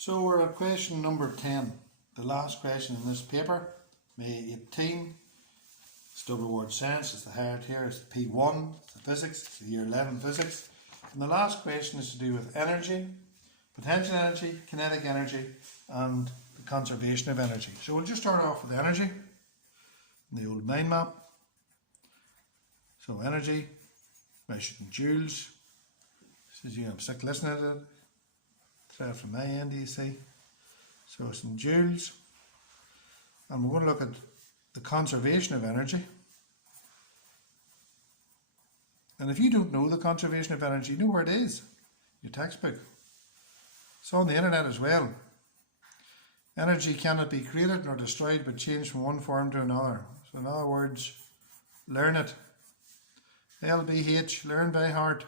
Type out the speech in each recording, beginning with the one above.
So we're at question number 10, the last question in this paper, May 18. It's double word science, it's the heart here, it's the P1, it's the physics, it's the year 11 physics. And the last question is to do with energy, potential energy, kinetic energy, and the conservation of energy. So we'll just start off with energy, in the old mind map. So energy, measured in joules. Says I'm sick listening to it. Try it from my end, you see. So it's in joules. And we're going to look at the conservation of energy. And if you don't know the conservation of energy, you know where it is. Your textbook. It's on the internet as well. Energy cannot be created nor destroyed but changed from one form to another. So in other words, learn it. LBH, learn by heart.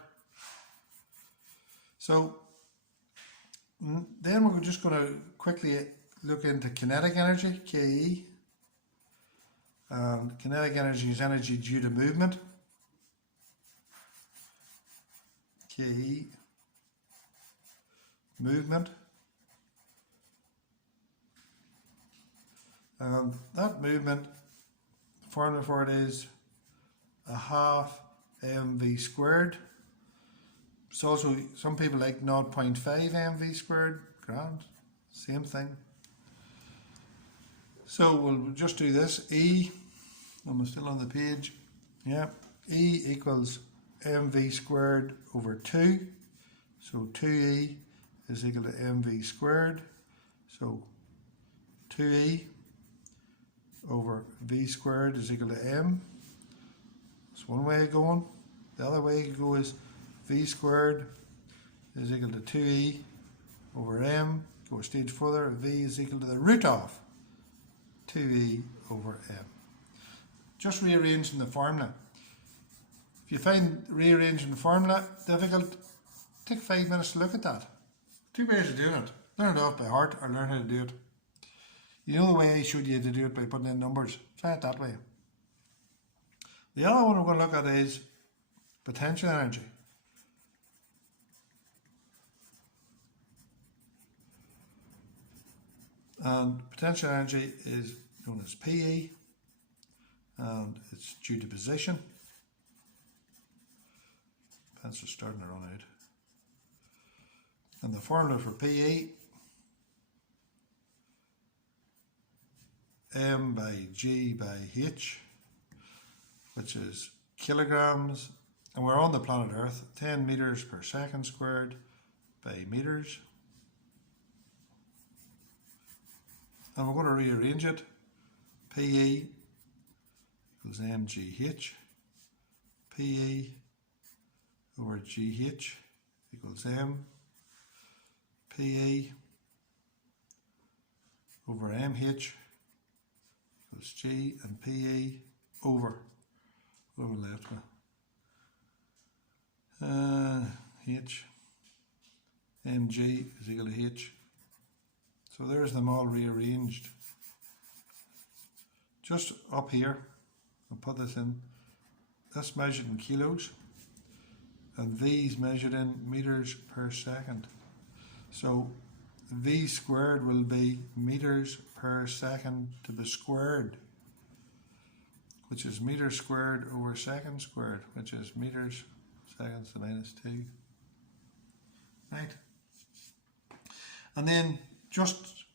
So then we're just going to quickly look into kinetic energy, KE. And kinetic energy is energy due to movement. KE, movement. And that movement, the formula for it is a half mv squared. It's also, some people like 0.5 mv squared, grand, same thing. So we'll just do this, E, I'm still on the page, yeah, E equals mv squared over 2, so 2E is equal to mv squared, so 2E over v squared is equal to m. That's one way of going. The other way you go is v squared is equal to 2e over m. Go a stage further, v is equal to the root of 2e over m. Just rearranging the formula. If you find rearranging the formula difficult, take 5 minutes to look at that. Two ways of doing it. Learn it off by heart or learn how to do it. You know the way I showed you to do it by putting in numbers. Try it that way. The other one we're going to look at is potential energy. And potential energy is known as PE, and it's due to position. Pencil's starting to run out. And the formula for PE, M by G by H, which is kilograms, and we're on the planet Earth, 10 meters per second squared by meters. And we're going to rearrange it. PE equals mgh. PE over gh equals m. PE over mh equals g, and PE over, what are we left with? H, mg is equal to h. So there's them all rearranged. Just up here, I'll put this in, that's measured in kilos, and V is measured in meters per second. So V squared will be meters per second to the squared, which is meters squared over second squared, which is meters seconds to minus 2. Right? And then just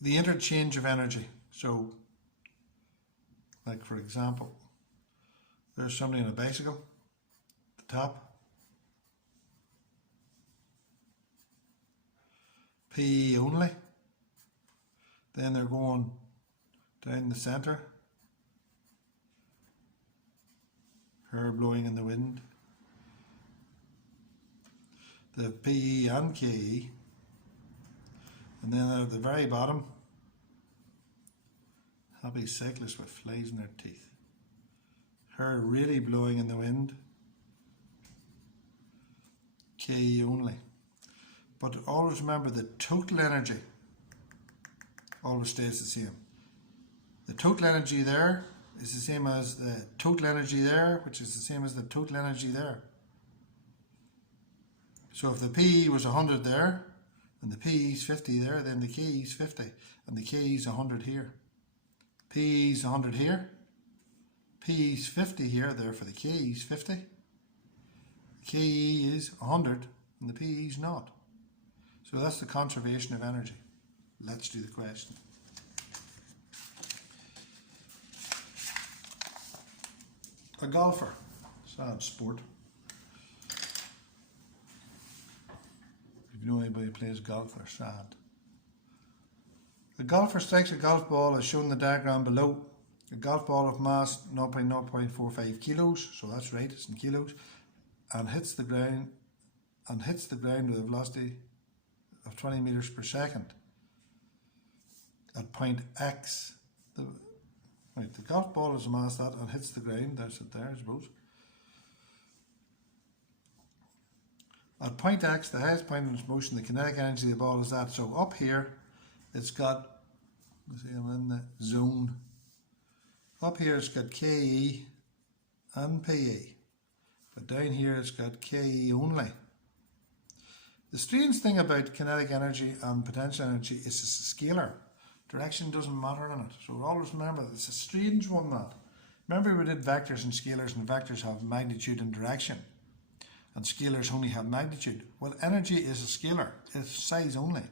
the interchange of energy. So, like for example, there's somebody on a bicycle at the top. PE only. Then they're going down the centre. Hair blowing in the wind. The PE and KE. And then at the very bottom, happy cyclists with flies in their teeth. Hair really blowing in the wind. KE only. But always remember the total energy always stays the same. The total energy there is the same as the total energy there, which is the same as the total energy there. So if the PE was 100 there, and the P is 50 there, then the K is 50, and the K is 100 here. P is 100 here, P is 50 here, therefore the K is 50. The K is 100, and the P is not. So that's the conservation of energy. Let's do the question. A golfer, sad sport. If you know anybody who plays golf, they're sad. The golfer strikes a golf ball as shown in the diagram below. A golf ball of mass 0.45 kilos, so that's right, it's in kilos, and hits the ground with a velocity of 20 meters per second at point X. The golf ball is a mass that and hits the ground. There's it there, I suppose. At point X, the highest point in its motion, the kinetic energy of the ball is that. So up here, it's got, let's see, I'm in the zone. Up here, it's got KE and PE. But down here, it's got KE only. The strange thing about kinetic energy and potential energy is it's a scalar. Direction doesn't matter in it. So always remember, it's a strange one, that. Remember we did vectors and scalars, and vectors have magnitude and direction, and scalars only have magnitude. Well, energy is a scalar. It's size only.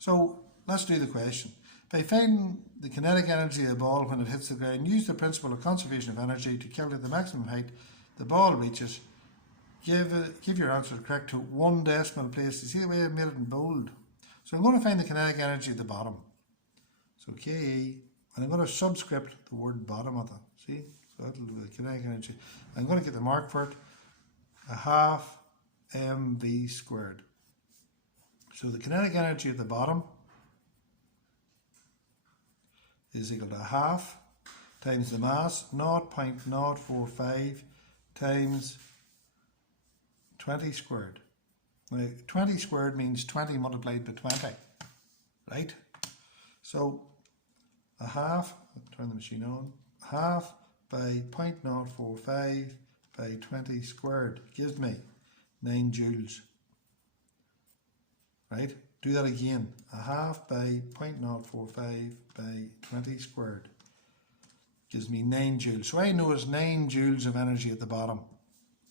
So let's do the question. By finding the kinetic energy of the ball when it hits the ground, use the principle of conservation of energy to calculate the maximum height the ball reaches. Give your answer correct to 1 decimal place. You see the way I made it in bold? So I'm going to find the kinetic energy at the bottom. So KE, and I'm going to subscript the word bottom at that. See? So that'll do the kinetic energy. I'm going to get the mark for it. A half mv squared. So the kinetic energy at the bottom is equal to half times the mass, 0.045 times 20 squared. Now 20 squared means 20 multiplied by 20, right? So a half, I'll turn the machine on, half by 0.045 by 20 squared gives me 9 joules, right? Do that again, a half by 0.045 by 20 squared gives me 9 joules. So I know it's 9 joules of energy at the bottom,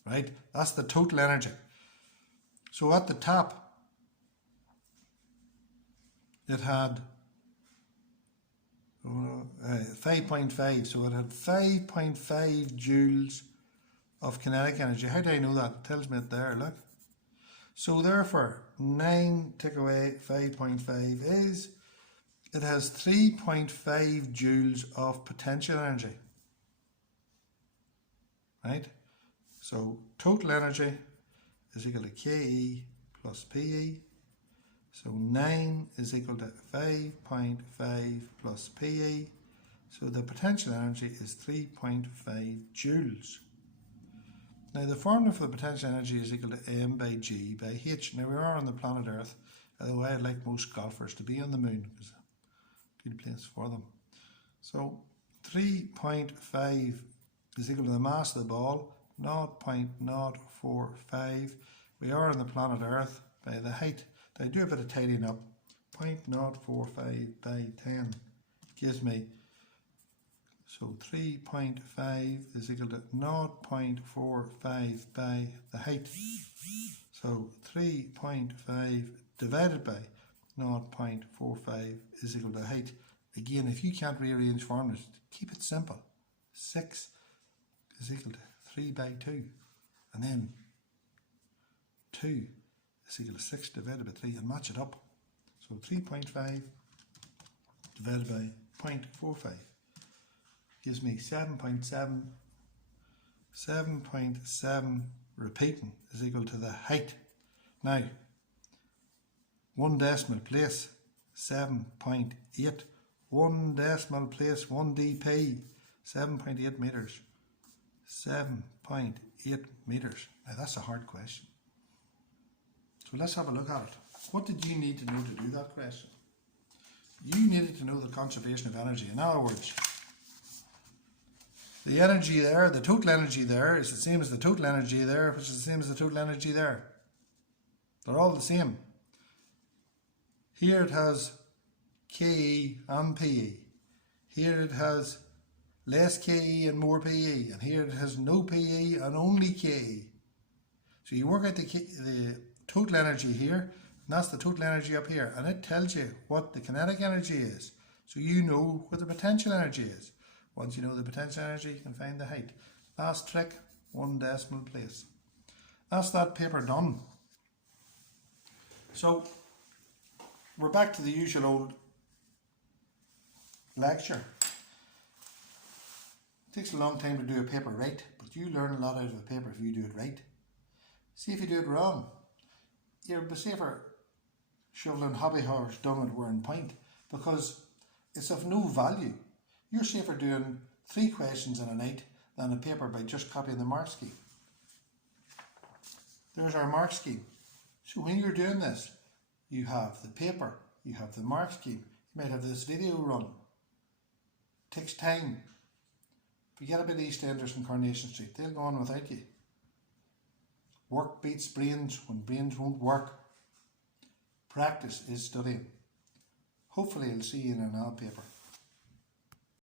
right? That's the total energy. So at the top, it had 5.5, so it had 5.5 joules of kinetic energy. How do I know that? It tells me it there, look. So therefore, 9 take away 5.5 is, it has 3.5 joules of potential energy, right? So total energy is equal to KE plus PE. So 9 is equal to 5.5 plus PE. So the potential energy is 3.5 joules. Now the formula for the potential energy is equal to M by G by H. Now we are on the planet Earth, although I'd like most golfers to be on the moon because it's a good place for them. So 3.5 is equal to the mass of the ball, 0.045. We are on the planet Earth by the height. Now do a bit of tidying up. 0.045 by 10 gives me, so 3.5 is equal to 0.45 by the height. So 3.5 divided by 0.45 is equal to height. Again, if you can't rearrange formulas, keep it simple. 6 is equal to 3 by 2. And then 2 is equal to 6 divided by 3, and match it up. So 3.5 divided by 0.45 gives me 7.7. 7.7 repeating is equal to the height. Now, 1 decimal place, 7.8. 1 decimal place, 1 dp, 7.8 meters. 7.8 meters. Now that's a hard question. So let's have a look at it. What did you need to know to do that question? You needed to know the conservation of energy. In other words, the energy there, the total energy there is the same as the total energy there, which is the same as the total energy there. They're all the same. Here it has KE and PE. Here it has less KE and more PE, and here it has no PE and only KE. So you work out the total energy here, and that's the total energy up here, and it tells you what the kinetic energy is. So you know what the potential energy is. Once you know the potential energy, you can find the height. Last trick, 1 decimal place. That's that paper done. So we're back to the usual old lecture. It takes a long time to do a paper right, but you learn a lot out of a paper if you do it right. See if you do it wrong. You're safer shoveling hobby horse dung at wearing point, because it's of no value. You're safer doing 3 questions in a night than a paper by just copying the mark scheme. There's our mark scheme. So when you're doing this, you have the paper, you have the mark scheme, you might have this video run. It takes time. Forget about EastEnders and Coronation Street, they'll go on without you. Work beats brains when brains won't work. Practice is studying. Hopefully I'll see you in an paper.